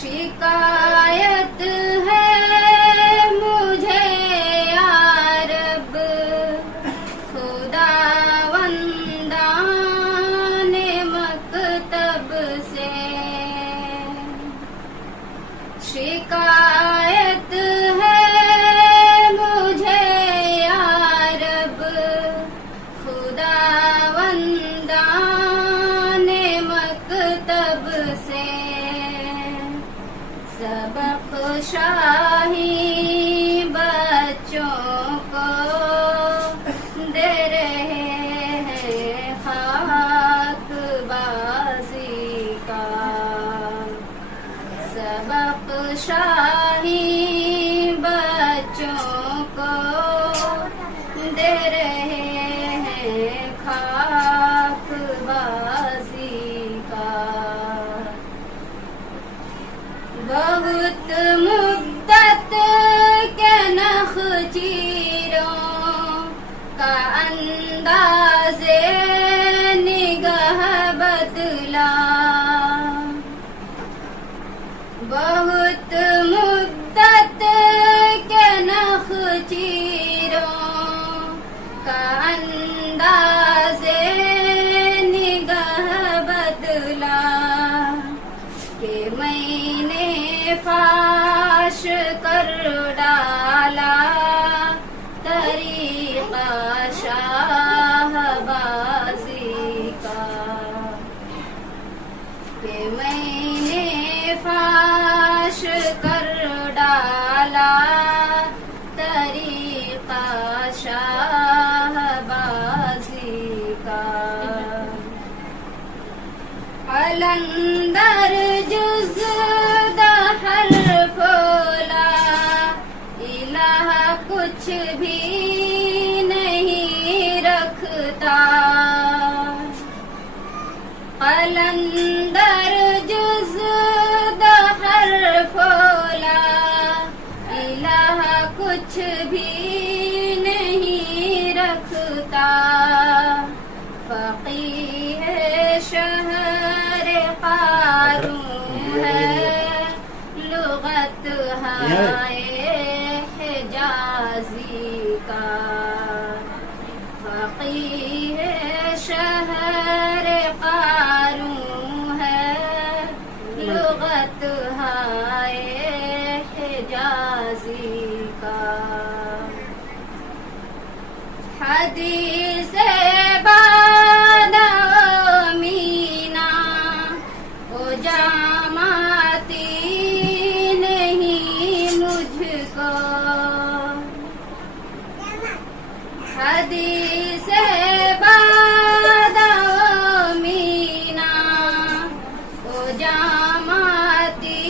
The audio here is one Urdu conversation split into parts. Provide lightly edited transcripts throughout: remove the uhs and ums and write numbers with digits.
شکایت ہے مجھے یا رب خداوندان مکتب سے، شکایت ہے مجھے یا رب خداوندان مکتب سے، سبق شاہی بچوں کو دے رہے ہیں خاک بازی کا، سبق شاہی بچوں کو دے رہے ہیں خاک بازی کا، بہت مدت کے نخچیروں کا انداز نگاہ بدلا، بہت مدت کے نخچیروں کا انداز نگاہ بدلا، کہ میں نے فاش کر ڈالا طریقہ شاہ بازی کا، کہ میں نے فاش کر ڈالا طریقہ شاہ بازی کا، قلندر جز دہر پھولا الہ کچھ بھی نہیں رکھتا، قلندر جز دہر پھولا الہ کچھ بھی نہیں رکھتا، فقیہ شہر قارون ہے لغت ہائے حجازی کا، فقیہ شہر قارون ہے لغت ہائے حجازی کا، حدیث مینا وہ جاماتی نہیں مجھ کو، حدیث مینا وہ جاماتی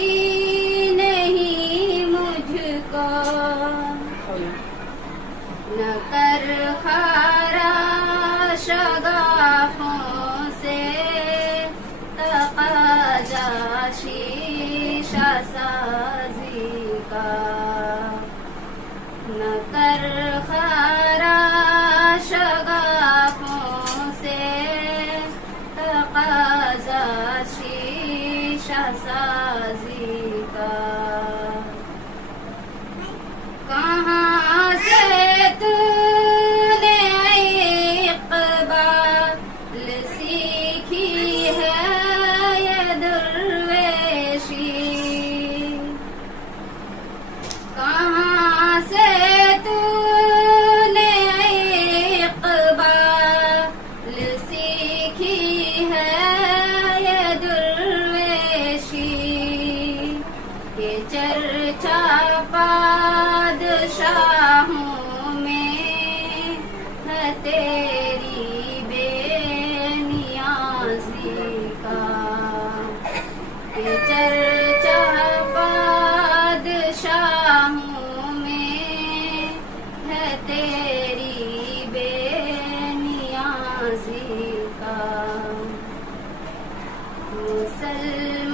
نہیں مجھ کو، نہ کر خارا شگافوں سے تقاضا شیشہ سازی کا، نہ کر خارا شگافوں سے تقاضا شیشہ سازی کا، کہاں سے تو نے اقبال سیکھی ہے یہ درویشی، کہاں سے تو نے اقبال سیکھی ہے یہ درویشی، کہ چرچا بادشاہوں میں ہے تیری بے نیازی کا، کہ چرچا بادشاہوں میں ہے تیری بے نیازی کا، مسلمان